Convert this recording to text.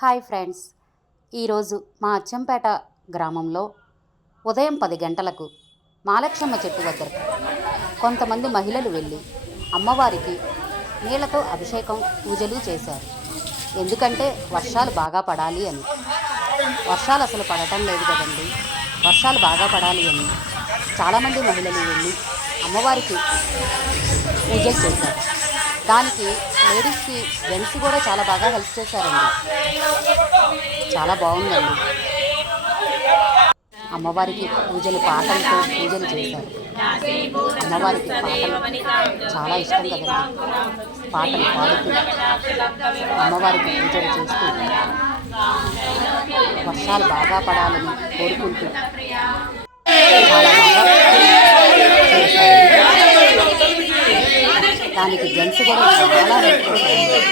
Hi friends, ఈరోజు మా అచ్చంపేట గ్రామంలో ఉదయం 10 గంటలకు మాలక్షమ్మ చెట్టు వద్దకు కొంతమంది మహిళలు వెళ్ళి అమ్మవారికి నీళ్లతో అభిషేకం పూజలు చేశారు. ఎందుకంటే వర్షాలు బాగా పడాలి అని. వర్షాలు అసలు పడటం లేదు కదండి. వర్షాలు బాగా పడాలి అని చాలామంది మహిళలు వెళ్ళి అమ్మవారికి పూజలు చేశారు. దానికి లేడీస్కి జెంట్స్ కూడా చాలా బాగా హెల్ప్ చేశారండి. చాలా బాగుందండి. అమ్మవారికి పాటలతో పూజలు చేశారు. అమ్మవారికి పాటలు చాలా ఇష్టం కదండి. పాటలు పాడుతూ అమ్మవారికి పూజలు చేస్తూ వర్షాలు బాగా పడాలని కోరుకుంటూ చాలా బాగా చేశారు. దానికి జెంట్స్ కూడా చాలా హెల్ప్ చేశారు.